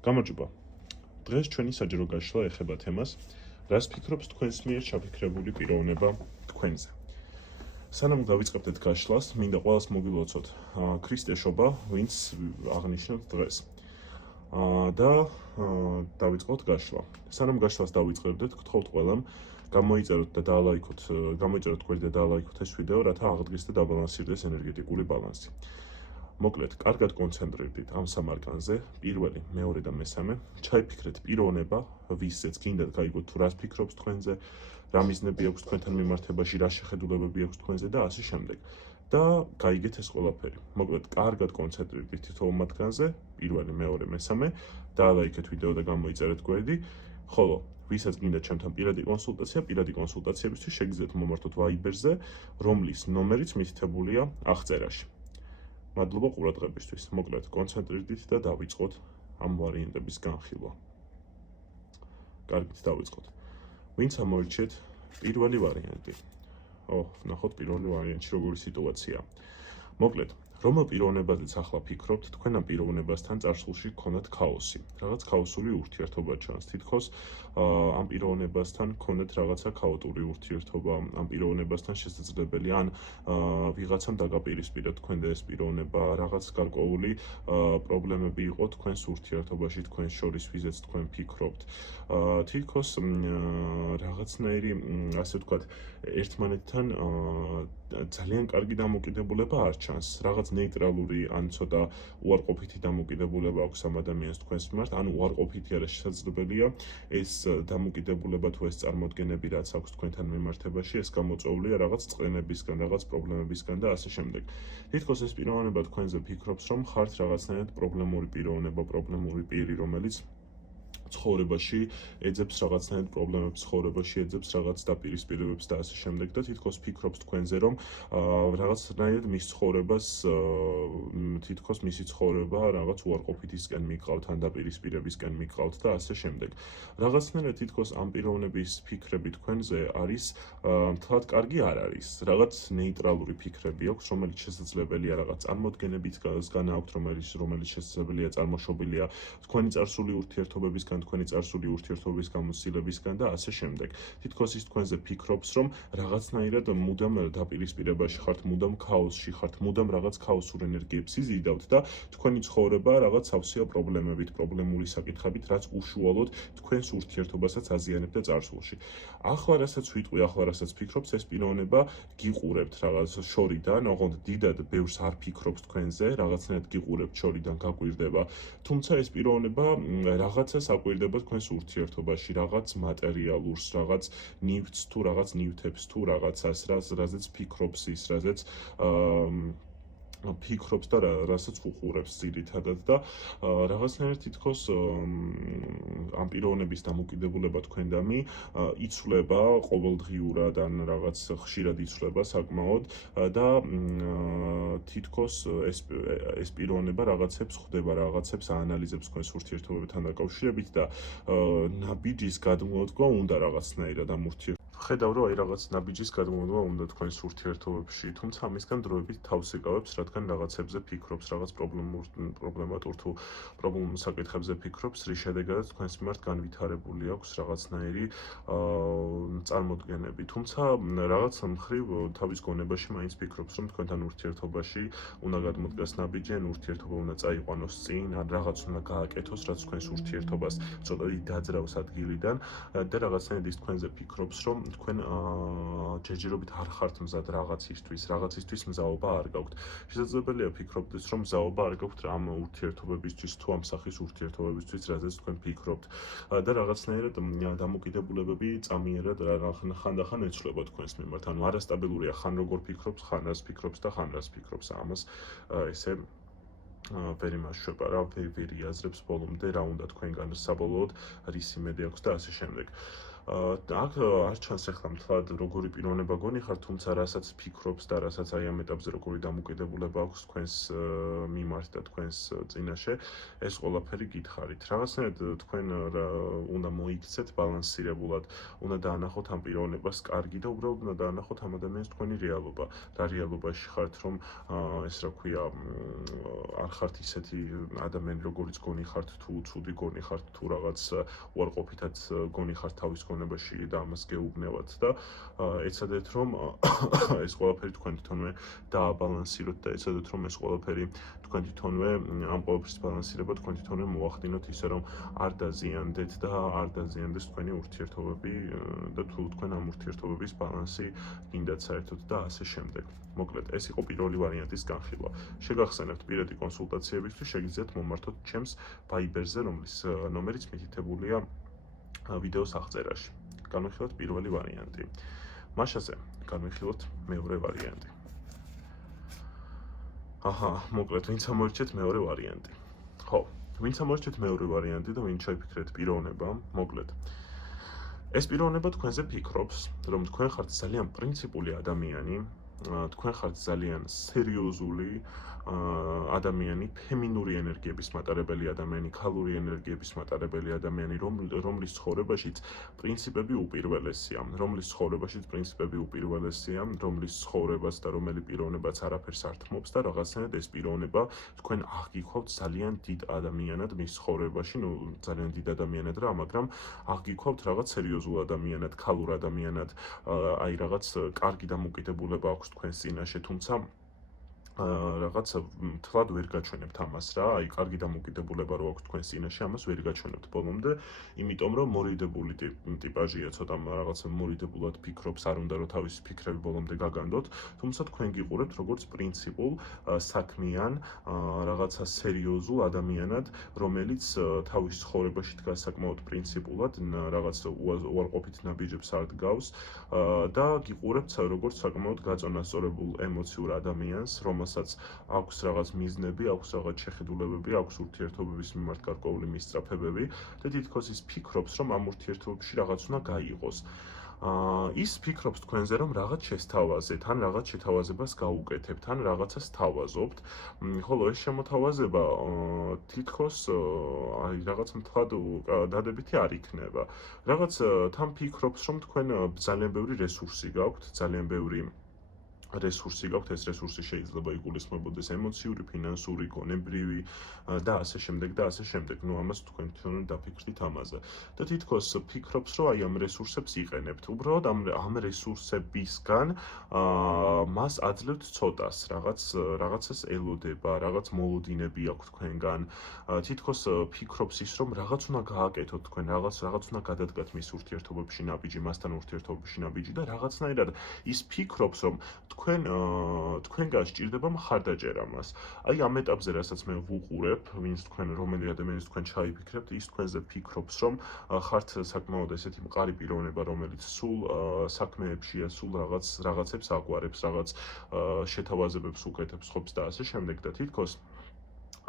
გამარჯობა. დღეს ჩვენი საჯარო გაშლა ეხება თემას, რას ფიქრობს თქვენს მიერ ჩაფიქრებული პიროვნება თქვენზე. სანამ დავიწყებთ ეს გაშლას, მინდა ყველას მოგილოცოთ ქრისტეშობა, ვინც აღნიშნოთ დღეს. და დავიწყოთ გაშლა. სანამ გაშლას დავიწყებდეთ, გთხოვთ ყველამ გამოიწეროთ და დაალაიქოთ, გამოიწეროთ გვერდი და დაალაიქოთ ეს ვიდეო, რათა აღდგეს და დაბალანსირდეს ენერგეტიკული ბალანსი. მოკლედ, კარგად კონცენტრირდით ამ სამარკანზე, პირველი, მეორე და მესამე, ჩაიფიქრეთ პიროვნება, ვისზეც გინდათ გაიგოთ თუ რას ფიქრობს თქვენზე, რა მიზნები აქვს თქვენთან მიმართებაში, რა შეხედულებები აქვს თქვენზე და ასე შემდეგ. და გაიგეთ ეს ყველაფერი. მოკლედ, კარგად კონცენტრირდით თითოეულ მათგანზე, პირველი, მეორე, მესამე, დაალაიქეთ ვიდეო და გამოიწერეთ გვერდი, ხოლო ვისაც გინდათ ჩემთან პირადი კონსულტაცია, პირადი კონსულტაციებისთვის შეგიძლიათ მომართოთ Viber-ზე, რომლის ნომერიც მითითებულია აღწერაში. მადლობა ყურადღებისთვის. მოკლედ, კონცენტრირდით და დავიწყოთ ამ ვარიანტების განხილვა. კარგით, დავიწყოთ. ვინც ამოირჩიეთ პირველი ვარიანტი? ნახოთ პირველი ვარიანტში როგორი სიტუაციაა. მოკლედ, რომელ პიროვნებაზეც ახლა ფიქრობთ, თქვენ ამ პიროვნებასთან წარსულში გქონდათ ქაოსი. რაღაც ქაოსური ურთიერთობა ჩანს. თითქოს ამ პიროვნებასთან გქონდათ რაღაცა ქაოტური ურთიერთობა, ამ პიროვნებასთან შესაძლებელი ან ვიღაცამ დაგაპირისპირა თქვენ და ეს პიროვნება, რაღაც გარკვეული პრობლემები იყო თქვენს ურთიერთობაში, თქვენ შორის, ვიზეც თქვენ ფიქრობთ. თითქოს რაღაცნაირი, ასე ვთქვათ, ერთმანეთთან ძალიან კარგი დამოკიდებულება არ ჩანს. რაღაც ნეიტრალური ან ცოტა უარყოფითი დამოკიდებულება აქვს ამ ადამიანს თქვენს მიმართ, ან უარყოფითი არა, შესაძლებელია ეს დამოკიდებულება თუ ეს წარმოდგენები, რაც აქვს თქვენთან მიმართებაში, ეს გამოწვეულია რაღაც წყენებისგან, რაღაც პრობლემებისგან და ასე შემდეგ. თითქოს ეს პიროვნება თქვენზე ფიქრობს, რომ ხართ რაღაცნაირად პრობლემური პიროვნება, პრობლემური პირი, რომელიც ცხოვრებაში ეძებს რაღაცნაირად პრობლემებს, ცხოვრებაში ეძებს რაღაც დაპირისპირებებს და ასე შემდეგ და თითქოს ფიქრობს თქვენზე, რომ რაღაცნაირად მის ცხოვრებას, თითქოს მისი ცხოვრება რაღაც უარყოფითისკენ მიყავთ, ან დაპირისპირებისკენ მიყავთ და ასე შემდეგ. რაღაცნაირად თითქოს ამ პიროვნების ფიქრები თქვენზე არის მთლად კარგი არ არის. რაღაც ნეიტრალური ფიქრები აქვს, რომელიც შესაძლებელია რაღაც წარმოდგენებისგან აქვთ, რომელიც შესაძლებელია წარმოშობილია თქვენი წარსული ურთიერთობებისგან, თქვენი წარსული ურთიერთობის გამოცდილებისგან და ასე შემდეგ. თითქოს ის თქვენზე ფიქრობს, რომ რაღაცნაირად მუდამ დაპირისპირებაში ხართ, მუდამ ქაოსში ხართ, მუდამ რაღაც ქაოსურ ენერგიებს იზიდავთ და თქვენი ცხოვრება რაღაც სავსეა პრობლემებით, პრობლემური საკითხებით, რაც უშუალოდ თქვენს ურთიერთობასაც აზიანებდა წარსულში. ახლა რასაც ვიტყვი, ახლა რასაც ფიქრობს, ეს პიროვნება გიყურებთ რაღაც შორიდან, ოღონდ დიდად ბევრს არ ფიქრობს თქვენზე, რაღაცნაირად გიყურებთ შორიდან, გაგვირდება. თუმცა ეს პიროვნება რაღაცას აკვირდება თქვენს ურთიერთობაში, რაღაც მატერიალურს, რაღაც ნივთს თუ რაღაც ნივთებს თუ რაღაცას, რაზეც ფიქრობს ის, რაზეც ფიქრობს და რასაც უყურებს ძირითადად და რაღაცნაირად თითქოს ამ პიროვნების დამოკიდებულება თქვენდამი იცვლება ყოველდღიურად ან რაღაც ხშირად იცვლება საკმაოდ და თითქოს ეს პიროვნება რაღაცებს ხვდება, რაღაცებს აანალიზებს თქვენს ურთიერთობებთან დაკავშირებით და ნაბიჯის გადმოადგმა უნდა რაღაცნაირად ამ ურთიერთობებში. ხედავ, რომ რაღაც ნაბიჯის გადმოადგმა უნდა თქვენს ურთიერთობებში, თუმცა ამისგან დროებით თავს იკავებს, რადგან რაღაცებზე ფიქრობს, რაღაც პრობლემატურ თუ პრობლემურ საკითხებზე ფიქრობს, რის შედეგადაც თქვენს მიმართ განვითარებული აქვს რაღაცნაირი წარმოდგენები. თუმცა რაღაც მხრივ თავის გონებაში მაინც ფიქრობს, რომ თქვენთან ურთიერთობაში უნდა გადმოდგას ნაბიჯი, ან ურთიერთობა უნდა წაიყვანოს წინ, ან რაღაც უნდა გააკეთოს, რაც თქვენს ურთიერთობას ცოტათი დაძრავს ადგილიდან და რაღაცნაირად ის თქვენზე ფიქრობს, რომ თქვენ ჯერჯერობით არ ხართ მზად რაღაცისთვის მზაობა არ გაქვთ. შესაძლებელია ფიქრობდეს, რომ მზაობა არ გაქვთ ამ ურთიერთობებისთვის თუ ამ სახის ურთიერთობებისთვის, რაზეც თქვენ ფიქრობთ და რაღაცნაირად დამოკიდებულებები წამიერად ხანდახან ეცვლება თქვენს მიმართ. ანუ არასტაბილურია, ხან როგორ ფიქრობს, ხან რას ფიქრობს და ხან რას ფიქრობს. ამას ესე ვერ იმაშვება რა, ვერ იაზრებს ბოლომდე რა უნდა თქვენგან საბოლოოდ რის იმედი აქვს და ასე შემდეგ. აქ არ ჩანს ახლა მთლად როგორი პიროვნება გონი ხარ, თუმცა რასაც ფიქრობს და რასაც აი ამ ეტაპზე როგორი დამოკიდებულება აქვს თქვენს მიმართ და თქვენს წინაშე, ეს ყველაფერი გითხარით. რაღაცნაირად თქვენ უნდა მოიქცეთ ბალანსირებულად, უნდა დაანახოთ ამ პიროვნებას კარგი და უბრალოდ უნდა დაანახოთ ამ ადამიანს თქვენი რეალობა. რა რეალობაში ხართ, რომ ეს რა ქვია, არ ხართ ისეთი ადამიანი, როგორიც გონი ხართ, თუ ცუდი გონი ხართ, თუ რაღაც უარყოფითად გონი ხართ თავის გონებაში და ამას გეუბნევათ და ეცადეთ რომ ეს ყველაფერი თქვენ თვითონვე დააბალანსიროთ და ეცადეთ რომ ეს ყველაფერი თქვენ თვითონვე ამ ყველაფრის ბალანსირება თქვენ თვითონვე მოახდინოთ ისე რომ არ დაზიანდეთ და არ დაზიანდეს თქვენი ურთიერთობები და თუ თქვენ ამ ურთიერთობების ბალანსი გინდათ საერთოდ და ასე შემდეგ. მოკლედ, ეს იყო პირველი ვარიანტის განხილვა. შეგახსენებთ პირადი კონსულტაციებისთვის შეგიძლიათ მომართოთ ჩემს Viber-ზე, რომლის ნომერიც მითითებულია ვიდეოს აღწერაში. განვიხილოთ პირველი ვარიანტი. მაშასე განვიხილოთ მეორე ვარიანტი. მოკლედ, ვინც ამორჩეთ მეორე ვარიანტი. ხო, ვინც ამორჩეთ მეორე ვარიანტი და ვინც ჩაიფიქრეთ პიროვნება, მოკლედ. ეს პიროვნება თქვენზე ფიქრობს, რომ თქვენ ხართ ძალიან პრინციპული ადამიანი, თქვენ ხართ ძალიან სერიოზული ადამიანი, ფემინური ენერგიების მატარებელი ადამიანი, ქალური ენერგიების მატარებელი ადამიანი, რომლის ცხოვრებაშიც პრინციპები უპირველესია, რომლის ცხოვრებას და რომელი პიროვნებაც არაფერს არ თმობს და რაღაცნაირად ეს პიროვნება თქვენ აღგიქვავთ ძალიან დიდ ადამიანად მის ცხოვრებაში, ძალიან დიდ ადამიანად რა, მაგრამ აღგიქვავთ რაღაც სერიოზულ ადამიანად, ქალურ ადამიანად, აი რაღაც კარგი დამოკიდებულება აქვს თქვენს წინაშე, თუმცა რაღაც მთლად ვერ გაჩვენებთ ამას რა, აი კარგი დამოკიდებულება რო აქვს თქვენს წინაშე, ამას ვერ გაჩვენებთ ბოლომდე, იმიტომ რომ მორიდებული ტიპაჟია, ცოტა რაღაც მორიდებულად ფიქრობს, არ უნდა რომ თავისი ფიქრები ბოლომდე გაგანდოთ, თუმცა თქვენ გიყურებთ როგორც პრინციპულ, საქმიან, რაღაცა სერიოზულ ადამიანად, რომელიც თავის ცხოვრებაში დგას საკმაოდ პრინციპულად, რაღაც უარყოფით ნაბიჯებს არ დგავს და გიყურებთ როგორც საკმაოდ გაწონასწორებულ ემოციურ ადამიანს, რომელსაც აქვს რაღაც მიზნები, აქვს რაღაც შეხედულებები, აქვს ურთიერთობების მიმართ გარკვეული მისწრაფებები და თითქოს ის ფიქრობს, რომ ამ ურთიერთობებში რაღაც უნდა გაიღოს. ის ფიქრობს თქვენზე, რომ რაღაც შესთავაზეთ, ან რაღაც შეთავაზებას გაუკეთებთ, ან რაღაცას თავაზობთ, ხოლო ეს შემოთავაზება თითქოს აი რაღაც მთლად დადებითი არ იქნება. რაღაც თან ფიქრობს, რომ თქვენ ძალიან ბევრი რესურსი გაქვთ, ძალიან ბევრი რესურსი გაქვთ, ეს რესურსი შეიძლება იგულისხმებოდეს ემოციური, ფინანსური, გონებრივი და ასე შემდეგ და ასე შემდეგ. ამას თქვენ თვითონ დაფიქრდით ამაზე. და თითქოს ფიქრობს, რომ აი ამ რესურსებს იყენებთ. უბრალოდ ამ რესურსებისგან მას აძლევთ ცოტას, რაღაცას ელოდება, რაღაც მოლოდინები აქვს თქვენგან. თითქოს ფიქრობს ის, რომ რაღაც უნდა გააკეთოთ თქვენ, რაღაც უნდა გადადგათ მის ურთიერთობებში ნაბიჯი, მასთან ურთიერთობებში ნაბიჯი და რაღაცნაირად ის ფიქრობს, რომ თქვენგან სჭირდება მხარდაჭერა მას. აი ამ ეტაპზე, რასაც მე ვუყურებ, რომელი ადამიანის თქვენ ჩაიფიქრებთ, ის თქვენზე ფიქრობს, რომ ხართ საკმაოდ ესეთი მყარი პიროვნება, რომელიც სულ საქმეებშია, სულ რაღაცებს აგვარებს, რაღაც შეთავაზებებს უკეთებს, ხობს და ასე შემდეგ და თითქოს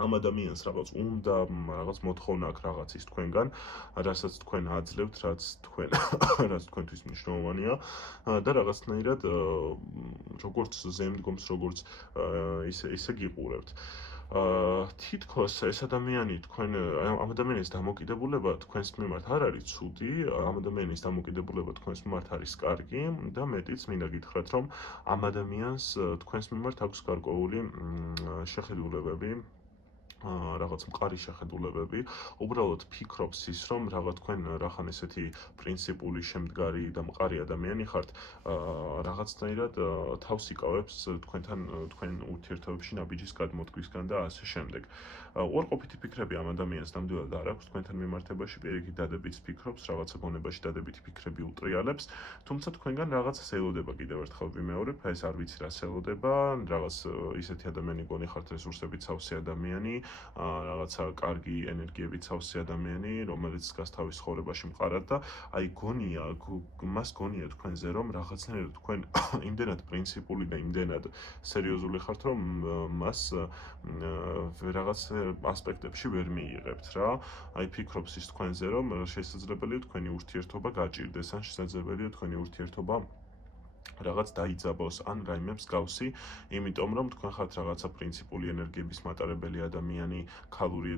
ამ ადამიანს რაღაც უნდა, რაღაც მოთხოვნა აქვს რაღაცის თქვენგან, რასაც თქვენ აძლევთ, რაც თქვენთვის მნიშვნელოვანია და რაღაცნაირად როგორც ზემდგომს, როგორც ისე გიყურებთ. თითქოს ეს ადამიანი ამ ადამიანის დამოკიდებულება თქვენს მიმართ არ არის ცუდი, ამ ადამიანის დამოკიდებულება თქვენს მიმართ არის კარგი და მეტიც მინდა გითხრათ, რომ ამ ადამიანს თქვენს მიმართ აქვს გარკვეული შეხედულებები, რაღაც მყარი შეხედულებები, უბრალოდ ფიქრობს ის, რომ თქვენ რახან ესეთი პრინციპული, შემდგარი და მყარი ადამიანი ხართ, რაღაცნაირად თავს იკავებს თქვენ ურთიერთობებში ნაბიჯის გადმოთქვისგან და ასე შემდეგ. უარყოფითი ფიქრები ამ ადამიანს ნამდვილად არ აქვს თქვენთან მიმართებაში, პირიქით დადებითს ფიქრობს, რაღაცა გონებაში დადებითი ფიქრები უტრიალებს, თუმცა თქვენგან რაღაცას ელოდება, კიდევ ერთხელ ვიმეორებ, ეს არ ვიცი რას ელოდება, რაღაც ისეთი ადამიანი გონი ხართ, რესურსებით სავსე ადამიანი, რაღაცა კარგი ენერგიებით სავსე ადამიანი, რომელიც დგას თავის ცხოვრებაში მყარად და აი მას გონია თქვენზე, რომ რაღაცნაირად თქვენ იმდენად პრინციპული და იმდენად სერიოზული ხართ, რომ მას რაღაც ასპექტებში ვერ მიიღებთ რა. აი ფიქრობს ის თქვენზე, რომ შესაძლებელია თქვენი ურთიერთობა გაჭირდეს, ან შესაძლებელია თქვენი ურთიერთობა რაღაც დაიძაბოს ან რაიმე მსგავსი, იმიტომ რომ თქვენ ხართ რაღაცა პრინციპული ენერგიების მატარებელი ადამიანი, ქალური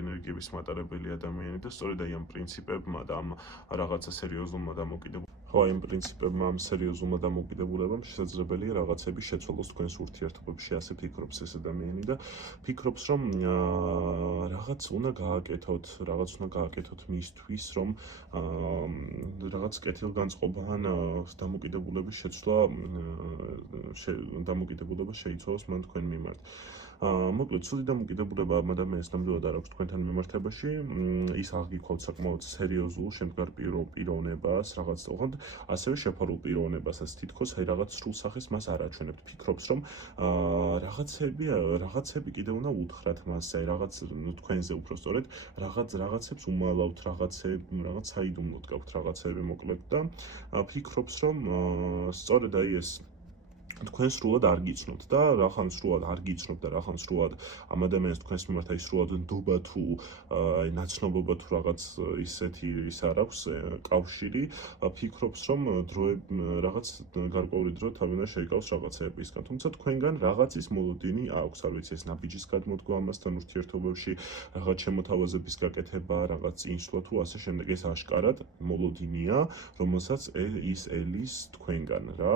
ენერგიების მატარებელი ადამიანი და სწორედ აი ამ პრინციპებმა და ამ რაღაცა სერიოზულმა დამოკიდებულებამ ამ პრინციპებმა, ამ სერიოზულმა დამოკიდებულებამ შესაძლებელია რაღაცები შეცვალოს თქვენს ურთიერთობებში, ასე ფიქრობს ეს ადამიანი და ფიქრობს, რომ რაღაც უნდა გააკეთოთ მისთვის, რომ რაღაც კეთილგანწყობა ან დამოკიდებულების შეცვლა დამოკიდებულება შეიცვალოს მან თქვენ მიმართ. მოკლედ, ცუდი დამოკიდებულება ამ ადამიანს ნამდვილად არ აქვს თქვენთან მიმართებაში, ის აღგიქვავთ საკმაოდ სერიოზულ შემდგარ პიროვნებას, რაღაც ოღონდ ასევე შეფარულ პიროვნებასაც თითქოს აი რაღაც სრულ სახეს მას არ აჩვენებთ. ფიქრობს, რომ რაღაცები კიდევ უნდა უთხრათ მასზე, აი რაღაც თქვენზე უბრალოდ რაღაცებს უმალავთ, რაღაც საიდუმლოდ გაქვთ რაღაცები მოკლედ და ფიქრობს, რომ სწორედ აი ეს თქვენ სრულად არ გიცნობთ და რახან სრულად არ გიცნობთ და რახან სრულად ამ ადამიანს თქვენს მიმართ აი სრულად ნდობა თუ აი ნაცნობობა თუ რაღაც ისეთი ის არ აქვს კავშირი, ფიქრობს, რომ რაღაც გარკვეული დრო თავი უნდა შეიკავოს რაღაცეებისგან. თუმცა თქვენგან რაღაცის მოლოდინი აქვს, არ ვიცი, ეს ნაბიჯის გადმოდგმა ამასთან ურთიერთობებში, რაღაც შემოთავაზების გაკეთება, რაღაც წინსვლა თუ ასე შემდეგ. ეს აშკარად მოლოდინია, რომელსაც ის ელის თქვენგან რა,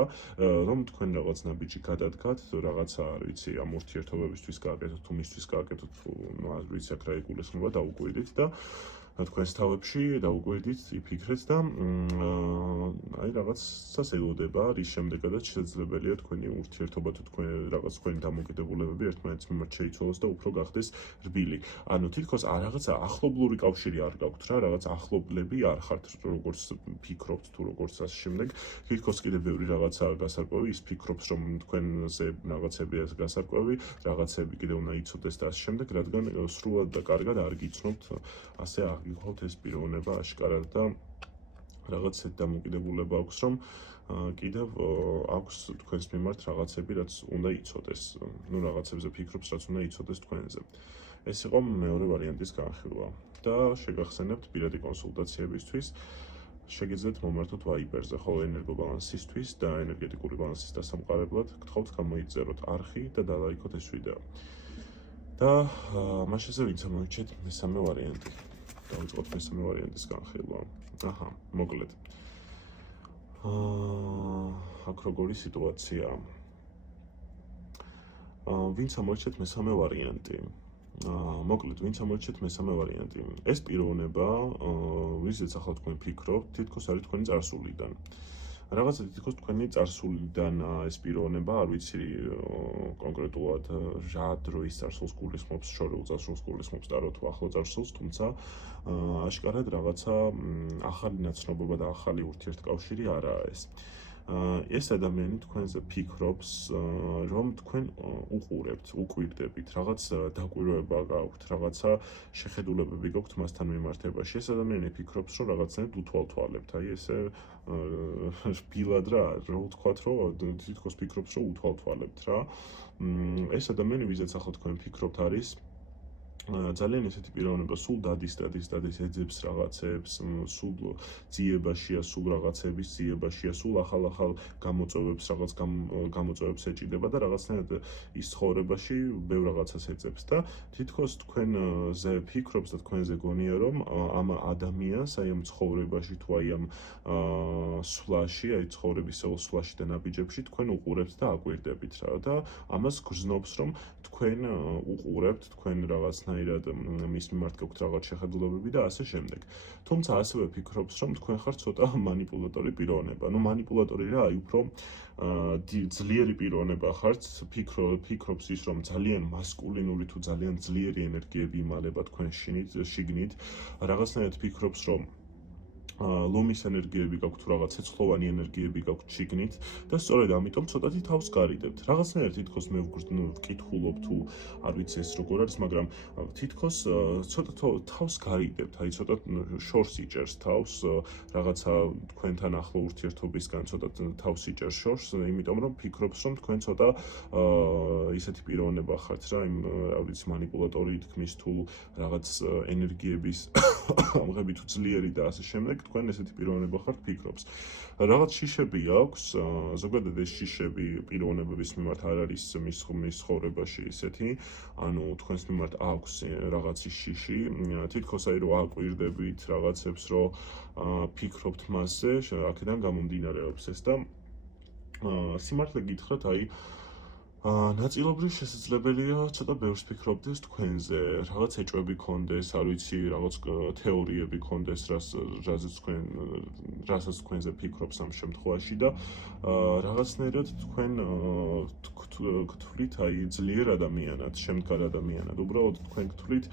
რომ თქვენ რაღაც ნაბიჯი გადადგათ, რაღაცა არ ვიცი, ამ ურთიერთობებისთვის გააკეთოთ თუ მისთვის გააკეთოთ, არ ვიცი, აქ რა იგულისხმება, დაუკვირდით და თქვენს თავებში დაუკვირდით, იფიქრეთ და აი რაღაცას ელოდება, რის შემდეგაც შესაძლებელია თქვენი ურთიერთობა თუ თქვენი დამოკიდებულებები ერთმანეთის მიმართ შეიცვალოს და უფრო გახდეს რბილი. ანუ თითქოს რაღაცა ახლობლური კავშირი არ გაქვთ რა, რაღაც ახლობლები არ ხართ, როგორც ფიქრობთ თუ როგორც ასე შემდეგ. თითქოს კიდევ ბევრი რაღაცაა გასარკვევი, ის ფიქრობს, რომ თქვენზე რაღაცებია გასარკვევი, რაღაცები კიდევ უნდა იცოდეს და ასე შემდეგ, რადგან სრულად და კარგად არ გიცნობთ, ასე აღიქვავთ ეს პიროვნება აშკარად და რაღაც დამოკიდებულება აქვს, რომ კიდევ აქვს თქვენს მიმართ რაღაცები, რაც უნდა იცოდეს. ნუ რაღაცებზე ფიქრობს, რაც უნდა იცოდეს თქვენზე. ეს იყო მეორე ვარიანტის განხილვა და შეგახსენებთ პირადი კონსულტაციებისთვის შეგიძლიათ მომართოთ Viber-ზე, ხოლო ენერგობალანსისთვის და ენერგეტიკული ბალანსის დასამყარებლად გთხოვთ გამოიწეროთ არხი და დალაიქოთ ეს ვიდეო. და მაშინზე ვინც მოიჩეთ მესამე ვარიანტი. დავიწყოთ მესამე ვარიანტის განხილვა. მოკლედ. აქ როგორი სიტუაციაა? ვინც მოიჩეთ მესამე ვარიანტი? მოკლედ, ვინც ამორჩეთ მესამე ვარიანტი. ეს პიროვნება, ვიზეც ახლა თქვენ ფიქრობთ, თითქოს არის თქვენი წარსულიდან. რაღაცა თითქოს თქვენი წარსულიდან ეს პიროვნება, არ ვიცი კონკრეტულად რა დროის წარსულს გულისხმობს, შორეულ წარსულს გულისხმობს და თუ ახლო წარსულს, თუმცა აშკარად რაღაცა ახალი ნაცნობობა და ახალი ურთიერთკავშირი არაა ეს. ეს ადამიანი თქვენზე ფიქრობს, რომ თქვენ უყურებთ, უკვირდებით, რაღაც დაკვირვება გაქვთ, რაღაცა შეხედულებები გაქვთ მასთან მიმართებაში. ეს ადამიანი ფიქრობს, რომ რაღაცნაირად უთვალთვალებთ, აი ესე ბილად რა ვთქვათ, რომ თითქოს ფიქრობს, რომ უთვალთვალებთ რა. ეს ადამიანი, ვიზეც ახლა თქვენ ფიქრობთ, არის ძალიან ესეთი პიროვნება, სულ დადის, ეძებს რაღაცებს, სულ ძიებაშია, სულ რაღაცების ძიებაშია, სულ ახალ გამოწვევებს, რაღაც გამოწვევებს ეჭიდება და რაღაცნაირად ის ცხოვრებაში ბევრ რაღაცას ეძებს და თითქოს თქვენზე ფიქრობს და თქვენზე გონია, რომ ამ ადამიანს, აი ამ ცხოვრებაში თუ აი ამ სვლაში, აი ცხოვრების სვლაში და ნაბიჯებში თქვენ უყურებთ და აკვირდებით რა და ამას გრძნობს, რომ თქვენ უყურებთ, თქვენ რაღაცნაირად მის მიმართ გაქვთ რაღაც შეხედულებები და ასე შემდეგ. თუმცა ასევე ფიქრობს, რომ თქვენ ხართ ცოტა манипуляტორი პიროვნება. ნუ манипуляტორი რა, აი უფრო ძლიერი პიროვნება ხართ, ფიქრობს ის, რომ ძალიან მასკულინური თუ ძალიან ძლიერი ენერგიები იმალება თქვენ შიგნით, რაღაცნაირად ფიქრობს, რომ ლომის ენერგიები გაქვთ, რაღაც ცეცხლოვანი ენერგიები გაქვთ შიგნით და სწორედ ამიტომ ცოტათი თავს გარიდებთ. რაღაცნაირად თითქოს მე ვკითხულობ თუ არ ვიცი ეს როგორ არის, მაგრამ თითქოს ცოტა თავს გარიდებთ, აი ცოტა შორს იჭერს თავს, რაღაცა თქვენთან ახლო ურთიერთობისგან ცოტა თავს იჭერს შორს, იმიტომ რომ ფიქრობს რომ თქვენ ცოტა ისეთი პიროვნება ხართ რა, იმ რა ვიცი манипуляტორი თქმის თუ რაღაც ენერგიების ამღები თუ ძლიერი და ასე შემდეგ თქვენ ესეთი პიროვნება ხართ ფიქრობს. რაღაც შიშები აქვს, ზოგადად ეს შიშები პიროვნებების მიმართ არ არის მის ცხოვრებაში ისეთი, ანუ თქვენს მიმართ აქვს რაღაცის შიში, თითქოს აი რომ აკვირდებით რაღაცებს, რომ ფიქრობთ მასზე, აქედან გამომდინარეობს ეს და სიმართლე გითხრათ, აი ნაწილობრივ შესაძლებელია ცოტა ბევრს ფიქრობდეს თქვენზე, რაღაც ეჭვები გქონდეს, არ ვიცი, რაღაც თეორიები გქონდეს, რასაც თქვენზე ფიქრობს ამ შემთხვევაში და რაღაცნაირად თქვენ გთვლით აი ძლიერ ადამიანად, შემდგარ ადამიანად, უბრალოდ თქვენ გთვლით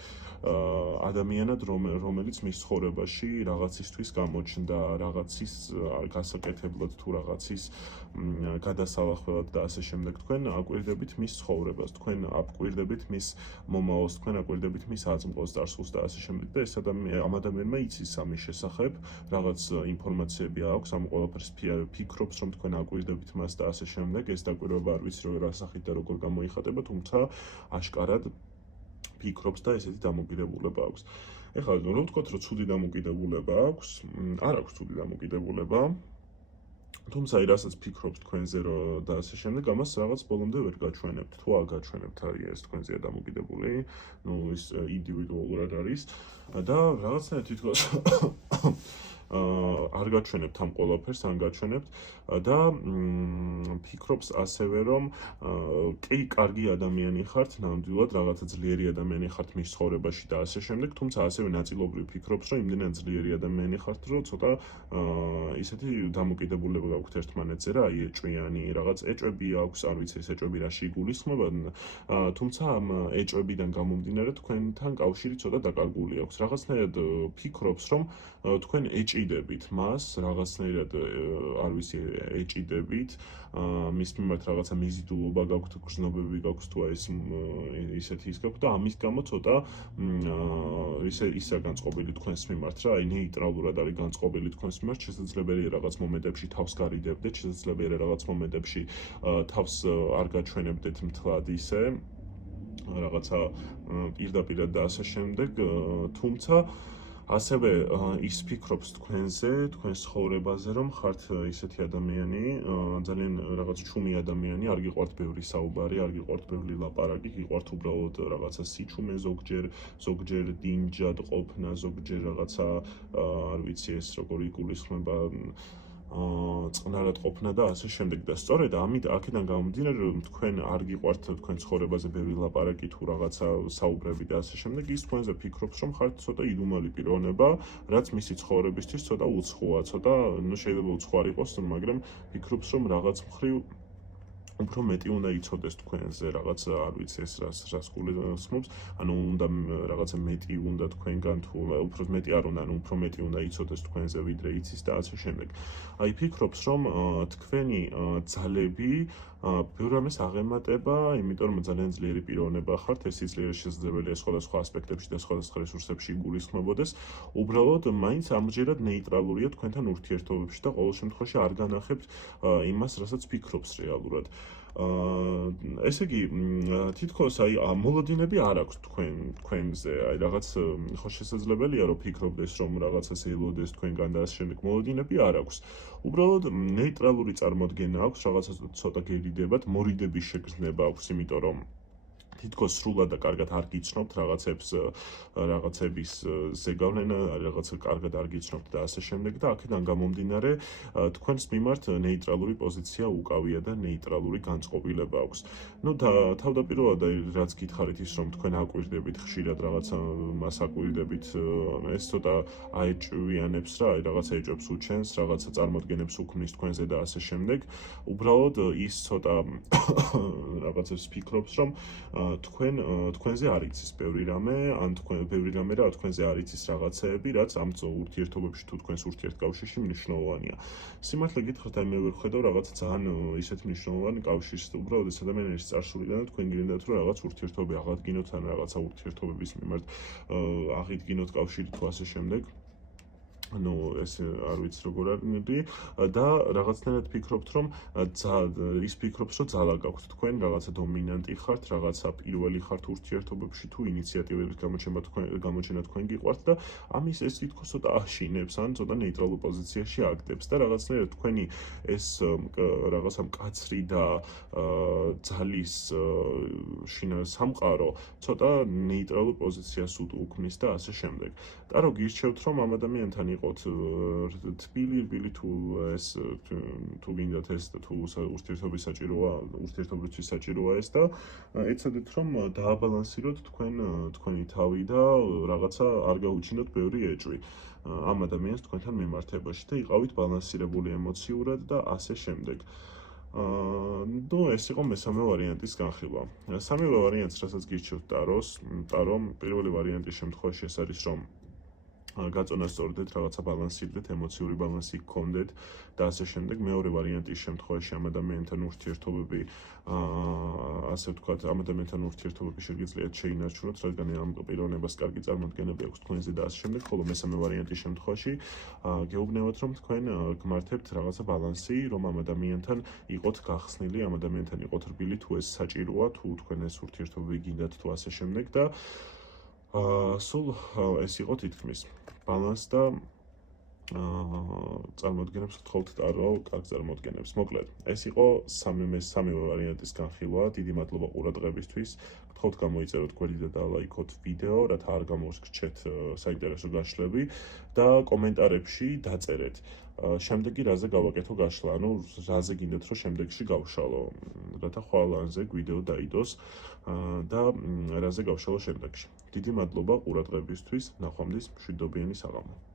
ადამიანად, რომელიც მის ცხოვრებაში რაღაცისთვის გამოჩნდა, რაღაცის გასაკეთებლად თუ რაღაცის გადასალახველად და ასე შემდეგ თქვენ აკვირდებით მის ცხოვრებას, თქვენ აკვირდებით მის მომავალს, თქვენ აკვირდებით მის აწმყოს, წარსულს და ასე შემდეგ და ეს ამ ადამიანმა იცის ამის შესახებ, რაღაც ინფორმაციები აქვს, ამ ყველაფერს ფიქრობს, რომ თქვენ აკვირდებით მას და ასე შემდეგ, ეს დაკვირვება არ ვიცი რა სახით და როგორ გამოიხატება, თუმცა აშკარად ფიქრობს და ესეთი დამოკიდებულება აქვს. ეხლა რომ ვთქვათ, რომ ცუდი დამოკიდებულება აქვს, არ აქვს ცუდი დამოკიდებულება. თუმცა რასაც ფიქრობთ თქვენზე და ასე შემდეგ, ამას რაღაც ბოლომდე ვერ გაჩვენებთ. თუ არ გაჩვენებთ, აი ეს თქვენზეა დამოკიდებული, ნუ ის ინდივიდუალურად არის და რაღაცნაირად თითქოს არ გაჩვენებთ ამ ყველაფერს, ან გაჩვენებთ და ფიქრობს ასევე, რომ კი, კარგი ადამიანი ხართ, ნამდვილად რაღაცა ძლიერი ადამიანი ხართ მის ცხოვრებაში და ასე შემდეგ, თუმცა ასევე ნაწილობრივ ფიქრობს, რომ იმდენად ძლიერი ადამიანი ხართ, რომ ცოტა ისეთი დამოკიდებულება გაქვთ ერთმანეთზე რა, აი ეჭვიანი, რაღაც ეჭვები აქვს, არ ვიცი ეს ეჭვები რაში იგულისხმება, თუმცა ამ ეჭვებიდან გამომდინარე თქვენთან კავშირი ცოტა დაკარგული აქვს. რაღაცნაირად ფიქრობს, რომ თქვენ ეჭიდებით მას, რაღაცნაირად არ ვიცი ეჭიდებით, მის მიმართ რაღაცა მიზიდულობა გაქვთ, გრძნობები გაქვთ თუ ეს ისეთი ის გაქვთ და ამის გამო ცოტა ისე განწყობილი თქვენს მიმართ რა, აი ნეიტრალურად არის განწყობილი თქვენს მიმართ, შესაძლებელია რაღაც მომენტებში თავს გარიდებდეთ, შესაძლებელია რაღაც მომენტებში თავს არ გაჩვენებდეთ მთლად ისე რაღაცა პირდაპირად და ასე შემდეგ, თუმცა ასევე ის ფიქრობს თქვენზე, თქვენს ცხოვრებაზე, რომ ხართ ისეთი ადამიანი, ძალიან რაღაც ჩუმი ადამიანი, არ გიყვართ ბევრი საუბარი, არ გიყვართ ბევრი ლაპარაკი, გიყვართ უბრალოდ რაღაცა სიჩუმე, ზოგჯერ დინჯად ყოფნა, ზოგჯერ რაღაცა არ ვიცი ეს როგორ იგულისხმება წყნარად ყოფნა და ასე შემდეგ და სწორედ აქედან გამომდინარე რომ თქვენ არ გიყვართ თქვენ ცხოვრებაზე ბევრი ლაპარაკი თუ რაღაცა საუბრები და ასე შემდეგ ის თქვენზე ფიქრობს რომ ხართ ცოტა იდუმალი პიროვნება რაც მისი ცხოვრებისთვის ცოტა უცხოა ცოტა შეიძლება უცხო არ იყოს მაგრამ ფიქრობს რომ რაღაც მხრივ უფრო მეტი უნდა იცოდეს თქვენზე რაღაც არ ვიცი ეს რას გულისხმობს ანუ უნდა რაღაცა მეტი უნდა თქვენგან თუ უფრო მეტი არ უნდა ანუ უფრო მეტი უნდა იცოდეს თქვენზე ვიდრე იცის და ასე შემდეგ აი ფიქრობს რომ თქვენი ძალები ბევრ რამეს აღემატება იმიტომ რომ ძალიან ძლიერი პიროვნება ხართ ეს სიძლიერე შესაძლებელია სხვადასხვა ასპექტებში და სხვადასხვა რესურსებში იგულისხმებოდეს უბრალოდ მაინც ამჯერად ნეიტრალურია თქვენთან ურთიერთობებში და ყოველ შემთხვევაში არ განახებთ იმას რასაც ფიქრობს რეალურად ესე იგი თითქოს აი მოლოდინები არ აქვს თქვენზე აი რაღაც ხო შესაძლებელია რომ ფიქრობდეს რომ რაღაცას ელოდეს თქვენგან და ასე შემდეგ მოლოდინები არ აქვს უბრალოდ ნეიტრალური წარმოდგენა აქვს რაღაცა ცოტა გერიდებათ მორიდების შეგრძნება აქვს იმიტომ რომ თითქოს სრულად და კარგად არ გიცნობთ რაღაცების ზეგავლენა, რაღაცა კარგად არ გიცნობთ და ასე შემდეგ და აქედან გამომდინარე თქვენს მიმართ ნეიტრალური პოზიცია უკავია და ნეიტრალური განწყობილება აქვს. ნუ თავდაპირველად რაც გითხარით ის რომ თქვენ აკვირდებით ხშირად რაღაცა მას აკვირდებით ეს ცოტა აეჭვიანებს რა, რაღაცა ეჭვებს უჩენს, რაღაცა წარმოდგენებს უქმნის თქვენზე და ასე შემდეგ. უბრალოდ ის ცოტა რაღაცებს ფიქრობს რომ თქვენზე არ იცის ბევრი რამე, ან ბევრი რამე რა თქვენზე არ იცის რაღაცეები, რაც ამ ურთიერთობებში თუ თქვენს ურთიერთკავშირში მნიშვნელოვანია. სიმართლე გითხრათ, მე ვხედავ რაღაც ძალიან ისეთი მნიშვნელოვანი კავშირს, უბრალოდ ეს ადამიანი არის წარსულიდან და თქვენ გინდათ რომ რაღაც ურთიერთობები აღადგინოთ ან რაღაცა ურთიერთობების მიმართ აღიდგინოთ კავშირი თუ ასე შემდეგ. ეს არ ვიცი როგორ არ მიდი და რაღაცნაირად ფიქრობთ რომ ის ფიქრობს რომ ძალა გაქვთ თქვენ რაღაცა დომინანტი ხართ რაღაცა პირველი ხართ ურთიერთობებში თუ ინიციატივების გამოჩენა თქვენ გიყვართ და ამის ეს თითქოს ცოტა აშინებს ან ცოტა ნეიტრალურ პოზიციაში აგდებს და რაღაცნაირად თქვენი ეს რაღაცა მკაცრი და ძალის სამყარო ცოტა ნეიტრალურ პოზიციას უქმნის და ასე შემდეგ. და რო გირჩევთ რომ ამ ადამიანთან იყოთ თბილი თუ ეს თუ გინდათ ეს თუ ურთიერთობის საჭიროა, ურთიერთობისთვის საჭიროა ეს და ეცადეთ რომ დააბალანსიროთ თქვენი თავი და რაღაცა არ გაუჩინოთ ბევრი ეჭვი ამ ადამიანს თქვენთან მიმართებაში და იყავით ბალანსირებული ემოციურად და ასე შემდეგ. ეს იყო მესამე ვარიანტის განხილვა. სამივე ვარიანტს, რასაც გირჩევთ ტარომ, პირველი ვარიანტის შემთხვევაში ეს არის რომ გაწონა სწორდეთ, რაღაცა ბალანსირდეთ, ემოციური ბალანსი გქონდეთ და ასე შემდეგ. მეორე ვარიანტის შემთხვევაში ამ ადამიანთან ურთიერთობები ასე ვთქვათ, ამ ადამიანთან ურთიერთობები შეგიძლიათ შეინარჩუნოთ, რადგან ამ პიროვნებას კარგი წარმოდგენები აქვს თქვენზე და ასე შემდეგ. ხოლო მესამე ვარიანტის შემთხვევაში გეუბნებათ, რომ თქვენ გმართებთ რაღაცა ბალანსი, რომ ამ ადამიანთან იყოთ გახსნილი, ამ ადამიანთან იყოთ რბილი, თუ ეს საჭიროა, თუ თქვენ ეს ურთიერთობები გინდათ თუ ასე შემდეგ და სულ ეს იყო თითქმის ბალანს და წარმოადგენებს გთხოვთ ტარო კარგ წარმოადგენებს. მოკლედ, ეს იყო სამივე ვარიანტის განხილვა. დიდი მადლობა ყურადღებისთვის. გთხოვთ გამოიწეროთ გვერდი და დალაიქოთ ვიდეო, რათა არ გამოსგრჩეთ საინტერესო გაშლები და კომენტარებში დაწერეთ. შემდეგი რაზე გავაკეთო გაშლა, ანუ რაზე გინდათ რომ შემდეგში გავშალო, რათა ხვალ ანზე ვიდეო დაიდოს და რაზე გავშალო შემდეგში. დიდი მადლობა ყურადღებისთვის. ნახვამდის მშვიდობიანი საღამო.